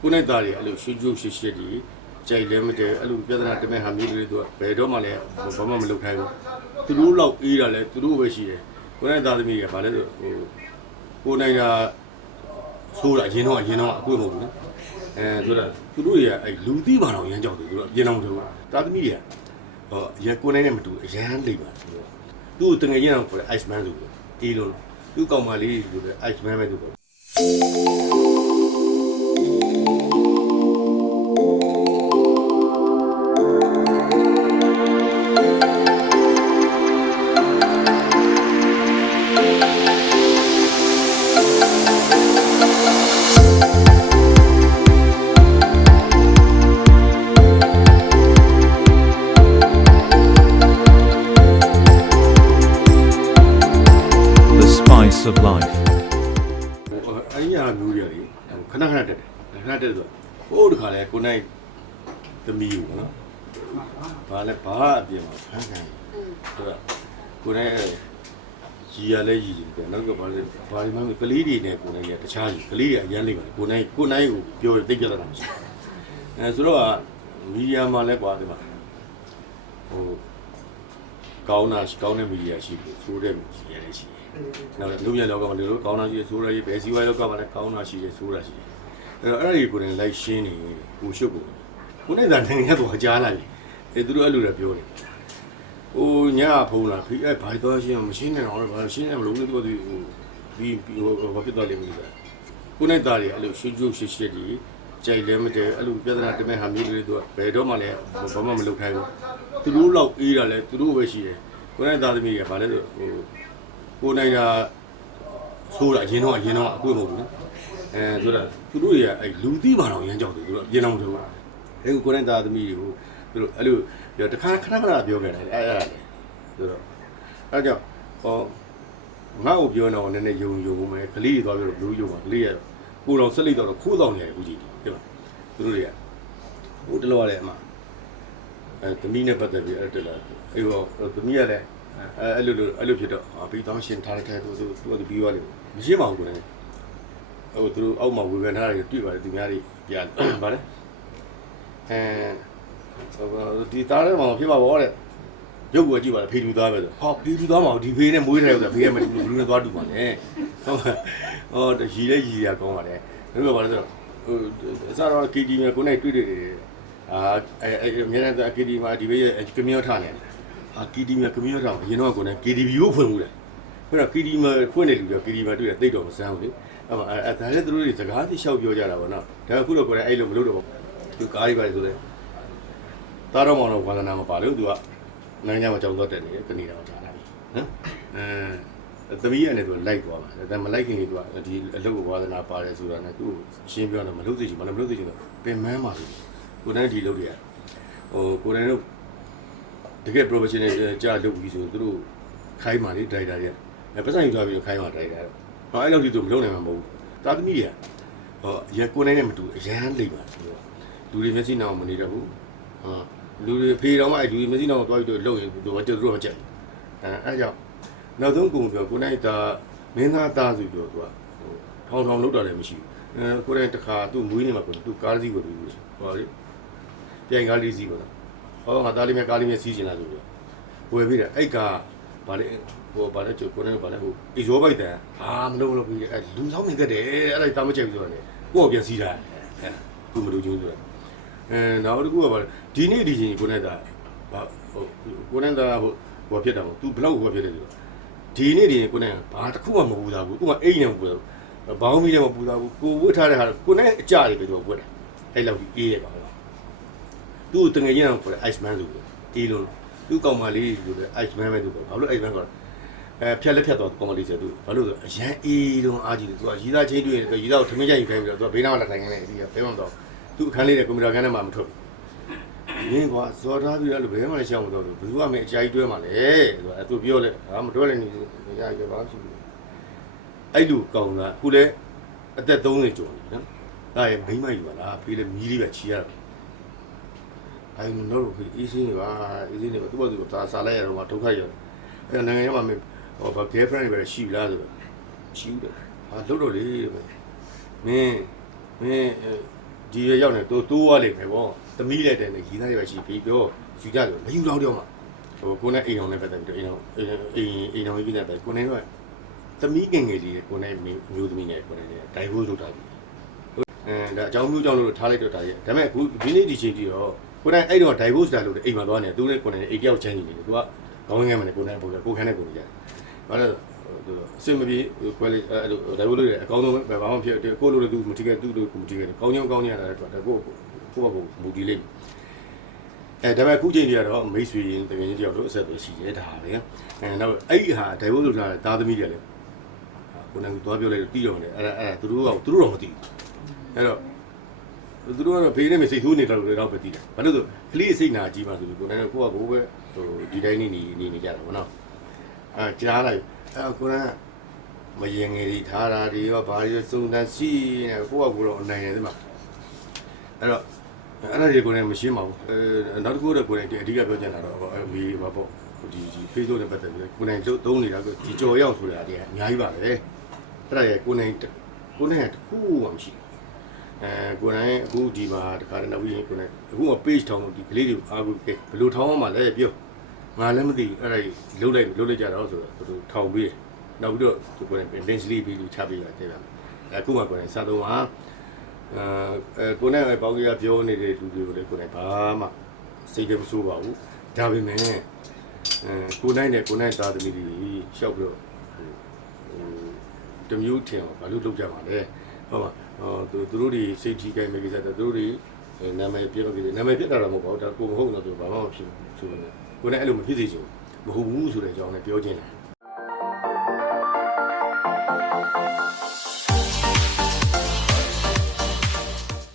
ကိုနိုင်သားတွေအဲ့လိုရှင်းကျုပ်ရှင်းရှင်းဒီကြိုက်လည်းမတည့်အဲ့လိုပြဿနာတမဲ့ဟာမျိုးတွေသူကဘယ်တော့မှလည်းဘာမှမလုပ်ခိုင်းဘူးသူတို့လောက်အေးတာလဲသူတို့ပဲရှိတယ်ကိုနိုင်သားသမီးကဘာလဲဆိုဟိုကိုနိုင်ကဆိုးတာအရင်တော့အရင်တော့အခုမဟုတ်ဘူးနော်အဲဆိုတော့သူတို့တွေကအဲ့လူသိပါတော့ရမ်းကြောက်တယ်သူတို့အရင်တော့မဟုတ်ဘူးသားသမီးတွေကဟောရကိုနိုင်နဲ့မတူအရန်လိမ့်ပါသူတို့သူ့တငယ်ချင်းအောင်ခေါ်တယ် ice man ဆိုပြီးအေးလို့သူ့ကောင်မလေးဆိုတယ် ice man ပဲသူ of life. ဟိုအဲ့ဒီဟာမျိုးတွေလေခဏခဏတက်တယ်ခဏတက်ဆိုဟိုးတခါလဲကိုနိုင်သမီးကိုနော်ဘာလဲဘာအပြင်မှာဖမ်းခံဆိုတော့ကိုနိုင်ကြီးရလဲကြီးတယ်နောက်ကဘာလဲဘာဒီမှကလေးတွေနဲ့ကိုနိုင်ရတခြားကြီးကလေးတွေအရန်လေးပါကိုနိုင်ကိုနိုင်ကိုပြောတိတ်ပြတာမရှိအဲဆိုတော့မီဒီယာမှာလဲကွာဒီမှာဟိုကောင်းတာကောင်းတဲ့မီဒီယာရှိတယ်ဆိုးတဲ့မီဒီယာလည်းရှိတယ် နောက်လူမြတ်လောကမှာလူတို့ကောင်းတာရှိတယ်ဆိုးတာရှိဘယ်စီဝါလောကမှာလည်းကောင်းတာရှိတယ်ဆိုးတာရှိတယ်အဲ့တော့အဲ့ဒါကြီးကိုယ်တိုင်လိုက်ရှင်းနေကိုရှုပ်ကိုကိုနဲ့တာနိုင်ငံကတော့ကြားလာပြီအဲသူတို့အဲ့လိုလည်းပြောတယ်ဟိုညဖုံးလာခီးအဲ့ဘာတော့ရှင်းမရှင်းနေတော့ဘာရှင်းနေမလို့သူကသူဟိုပြီးဟိုဘာဖြစ်သွားလိမ့်မလဲကိုနဲ့တာတွေအဲ့လိုရှင်းကျုပ်ရှင်းရှင်းဒီကြိုက်လည်းမတည့်အဲ့လိုပြဿနာတမဲ့ဟာမျိုးတွေသူကဘယ်တော့မှလည်းဘာမှမလုပ်ခိုင်းဘူးသူတို့လောက်အေးတာလဲသူတို့ပဲရှိတယ်ကိုနဲ့တာသမီးကဘာလဲဆိုဟို ကိုနိုင်ကဆိုးတာအရင်တော့အရင်တော့အခုမဟုတ်ဘူးနော်အဲဆိုတော့သူတို့တွေကအဲလူသိပါတော့ရမ်းကြောက်တယ်သူတို့အရင်တော့မဟုတ်ဘူးအဲကိုနိုင်သားသမီးတွေကိုသူတို့အဲ့လိုပြောတခါခဏခဏပြောခဲ့တယ်အဲအဲ့ဒါလေဆိုတော့အဲကြောင့်ဟောငါ့ကိုပြောတော့နည်းနည်းယုံယုံမယ်ကလေးတွေသွားပြောတော့လူယုံပါကလေးရကိုတော်ဆက်လိုက်တော့ခိုးတော့နေတယ်အခုကြည့်ဒီမှာသူတို့တွေကဟိုတလောရတယ်အမအဲသမီးနဲ့ပတ်သက်ပြီးအဲ့တက်လာအေးဟောသမီးကလည်း အဲအဲ့လိုလိုအဲ့လိုဖြစ်တော့အာပြီးတော့ရှင်ထားတဲ့ခဲသူသူသူကပြီးသွားတယ်မရှိပါဘူးကိုလည်းဟိုသူတို့အောက်မှာဝေဖန်ထားတယ်တွေ့ပါတယ်သူများတွေပြဗါလဲအဲဒီသားထဲမှာဖြစ်ပါဘောတဲ့ရုပ်ကိုကြည့်ပါလေဖေလူသားပဲဆိုဟောဖေလူသားမှာဒီဖေးနဲ့မွေးတယ်ဆိုတာဖေးကမတူဘူးဘလူးနဲ့သွားတူပါလေဟုတ်ပါဟောတရီလေးရီရကောင်းပါလေဘယ်လိုပါလဲဆိုတော့ဟိုအစားတော့ KD မှာကိုယ်နဲ့တွေ့တွေ့တယ်အာအဲအဲအများနဲ့ KD မှာဒီဘေးကမီယောထားနေတယ် အာ KD မှာကမီယောထားအရင်တော့ကိုယ်နဲ့ KDB ကိုဖွင့်မှုတယ်ခုန KD မှာဖွင့်နေလူတွေ KD မှာတွေ့တယ်တိတ်တော့မစမ်းဘူးလေအဲ့မှာအဲဒါလည်းသူတို့တွေစကားတိလျှောက်ပြောကြတာပေါ့နော်ဒါအခုတော့ကိုယ်နဲ့အဲ့လိုမလုပ်တော့ဘူးသူကားကြီးပါလေဆိုလဲတားတော့မောင်တော့ဝါသနာမပါလို့သူကနိုင်ငံခြားမှာကြောင်းတော့တက်နေတယ်ကနေတော့ကြားလာပြီနော်အဲသမီးရတယ်သူလိုက်သွားပါဒါမလိုက်ခင်လေးသူကဒီအလုပ်ကိုဝါသနာပါတယ်ဆိုတာနဲ့သူ့ရှင်းပြောတော့မလုပ်သိချင်မလုပ်သိချင်တော့ပင်မန်းပါလို့ကိုယ်နဲ့ဒီလုပ်တွေကဟိုကိုယ်နဲ့တော့ တကယ် professional ကြာလုပ်ပြီးဆိုသူတို့ခိုင်းပါလေဒရိုက်တာတွေကအဲပတ်စံယူသွားပြီးတော့ခိုင်းပါဒရိုက်တာတော့ဟောအဲ့လိုဒီသူမလုပ်နိုင်မှာမဟုတ်ဘူးတာသမီတွေကဟောရကိုနေနဲ့မတူအရန်လိမ့်ပါသူတို့လူတွေမျက်စိနောက်မနေတော့ဘူးဟာလူတွေဖေးတော့မှအဲ့လူတွေမျက်စိနောက်သွားပြီးတော့လုပ်ရင်သူတို့ကတူတို့မကြိုက်အဲအဲ့ကြောင့်နောက်ဆုံးကုန်ပြောကိုနိုင်တာမင်းသားသားဆိုပြီးတော့သူကဟိုထောင်ထောင်လောက်တာလည်းမရှိဘူးအဲကိုနိုင်တခါသူ့မွေးနေမှာကိုသူကားစီးကိုပြီးဟောလေပြန်ကားလေးစီးပါလား ဟောငါသားလေးမြကားလေးမြစီးချင်တာဆိုပြီးဝယ်ပြီးတယ်အဲ့ကဗာလေဟိုဗာလေကျကိုနေဗာလေဟိုအီဇောဘိုက်တန်အာမလုပ်မလုပ်ပြီးအဲ့လူဆောင်နေတတ်တယ်အဲ့ဒါတားမချက်ပြီးဆိုတော့လေကိုယ့်ကိုပြန်စီးတာအဲ့သူမလုပ်ချင်ဆိုတော့အဲနောက်တစ်ခုကဗာလေဒီနေ့ဒီချိန်ကိုနေတာဗာဟိုကိုနေတာဟိုဟိုဖြစ်တာပေါ့ तू ဘလောက်ဟိုဖြစ်တယ်ဆိုတော့ဒီနေ့ဒီကိုနေဘာတစ်ခုမှမပူတာဘူးသူကအိတ်နေမပူတာဘောင်းမီလည်းမပူတာဘူးကိုဝတ်ထားတဲ့ဟာကိုနေအကြတွေပဲသူကဝတ်တာအဲ့လောက်ကြီးအေးတယ်ပါတော့ သူ့တငယ်ချင်းအောင်ခေါ်တယ် ice man လို့အေးလို့သူ့ကောင်မလေးလို့လည်း ice man ပဲသူပေါ့ဘာလို့ ice man ခေါ်လဲအဲဖြက်လက်ဖြက်တော့ကောင်မလေးဆိုသူဘာလို့ဆိုအရန်အေးလုံးအားကြီးတယ်သူကရီးသားချင်းတွေ့ရင်ရီးသားကိုထမင်းကြိုက်ယူခိုင်းပြီးတော့သူကဘေးနားမှာလက်ထိုင်နေတယ်ဒီကဘဲမှတော့သူ့အခန်းလေးနဲ့ကွန်ပျူတာခန်းထဲမှာမထွက်ဘူးမင်းကွာဇော်ထားပြီးတော့ဘယ်မှလည်းရှောင်မတော့ဘူးဘယ်သူကမင်းအကြာကြီးတွဲမှာလဲဆိုတော့သူပြောလဲဟာမတွဲလည်းနေရရပါရှိဘူးအဲ့လူကောင်ကခုလဲအသက်30ကျော်နေနော်ဒါရဲ့မိမယူပါလားဖေးလည်းမီးလေးပဲချီရတာ အဲ့မလို့အေးစင်းနေပါအေးစင်းနေပါသူ့ဘာသူဒါစားလိုက်ရတော့မှဒုက္ခရောက်တယ်အဲ့နိုင်ငံရေးမှာမင်းဟောဗ girlfriend တွေပဲရှိလားဆိုတော့ရှိတယ်ဟာလို့တော့လေတဲ့မင်းမင်းဒီရရောက်နေတိုးတိုးသွားလိမ့်မယ်ပေါ့သမီးလည်းတဲ့နေရည်သားတွေပဲရှိပြီပြောယူကြတယ်မယူတော့တော့မှာဟိုကိုနဲ့အိမ်အောင်နဲ့ပတ်သက်ပြီးတော့အိမ်အောင်အိမ်အိမ်အောင်ကြီးနဲ့ပဲကိုနဲ့တော့သမီးငယ်ငယ်လေးကိုနဲ့မျိုးသမီးနဲ့ကိုနဲ့ဒိုင်ဝိုးလုပ်တာပြီအဲဒါအကြောင်းမျိုးကြောင့်လို့ထားလိုက်တော့တာရဲ့ဒါပေမဲ့အခုဒီနေ့ဒီချိန်ကြီးတော့ ကိုနဲ့အဲ့တော့ divorce တာလို့အိမ်မှာသွားနေသူနဲ့ကိုနဲ့အိမ်တယောက်ချမ်းနေတယ်သူကကောင်းငယ်မနဲ့ကိုနဲ့ပုံကိုခန်းနဲ့ကိုနေကြတယ်ဘာလဲအစင်မပြေကွဲလေးအဲ့လို divorce လို့ရအကောင်းဆုံးပဲဘာမှဖြစ်ကိုလိုလည်းသူမတိခဲ့သူ့လိုမတိခဲ့ကောင်းချောင်းကောင်းရတာတော့ဒါကိုကိုကိုမူဒီလိမ့်အဲဒါပေမဲ့အခုချိန်ကြီးကတော့မိတ်ဆွေရင်တကယ်ကြီးတယောက်တို့အဆက်ပဲရှိရဲဒါပဲအဲနောက်အဲ့ဒီဟာ divorce လို့ထားတဲ့သားသမီးတွေလည်းကိုနဲ့သွားပြောလိုက်တော့တီးတော့တယ်အဲ့ဒါအဲ့ဒါသူတို့ကသူတို့တော့မသိဘူးအဲ့တော့ သူတို့ကတော့ဘေးနဲ့မစိတ်ဆိုးနေတာလို့တော့ပဲတည်တယ်။ဘာလို့လဲဆိုကလေးစိတ်နာကြီးမှဆိုပြီးကိုယ်နဲ့ကိုယ့်ကကိုယ်ပဲဟိုဒီတိုင်းနေနေနေနေကြတာဘောနော်။အဲကြားလိုက်အဲကိုယ်ကမရင်ငယ်တွေထားတာတွေရောဘာတွေစုံတန်းစီနေကိုယ့်ကကိုယ်တော့အနိုင်နေတယ်မှာ။အဲ့တော့အဲ့ဒါတွေကိုယ်နဲ့မရှင်းပါဘူး။အဲနောက်တစ်ခုတော့ကိုယ်နဲ့အဓိကပြောချင်တာတော့ဒီဘာပေါ့ဒီဒီ Facebook နဲ့ပတ်သက်ပြီးကိုယ်နဲ့သုံးနေတာကဒီကြော်ရောက်ဆိုတာတွေအများကြီးပါပဲ။အဲ့ဒါရဲ့ကိုယ်နဲ့ကိုယ်နဲ့တခုမှမရှိဘူး အဲကိုယ်တိုင်အခုဒီမှာတခါတည်းနောက်ပြီးရင်ကိုယ်တိုင်အခုက page ထောင်လို့ဒီကလေးတွေကိုအားကိုကဲဘယ်လိုထောင်းအောင်မလဲပြောငါလည်းမသိဘူးအဲ့ဒါကြီးလုံးလိုက်လုံးလိုက်ကြတော့ဆိုတော့သူထောင်ပြီးတယ်နောက်ပြီးတော့သူကိုယ်တိုင် link လေးပြီးလို့ချပေးရတယ်ဗျအခုမှကိုယ်တိုင်စာသုံးပါအဲကိုယ်နဲ့ပေါင်းကြီးကပြောနေတဲ့လူတွေကိုလည်းကိုယ်တိုင်ဘာမှစိတ်ကမဆိုးပါဘူးဒါပေမဲ့အဲကိုယ်နိုင်နဲ့ကိုယ်နိုင်သားသမီးတွေရှောက်ပြီးတော့ဟိုတမျိုးထင်အောင်ဘာလို့လုပ်ကြမှာလဲဟုတ်ပါဟော သူသူတို့တွေစိတ်ထိခိုက်မယ်ကိစ္စတော့သူတို့တွေနာမည်ပြတော့ကိစ္စနာမည်ပြတာတော့မဟုတ်ပါဘူးဒါကိုမဟုတ်တော့သူဘာမှမဖြစ်ဘူးဆိုတော့ကိုယ်နဲ့အဲ့လိုမဖြစ်စေချင်ဘူးမဟုတ်ဘူးဆိုတဲ့အကြောင်းနဲ့ပြောချင်းတယ်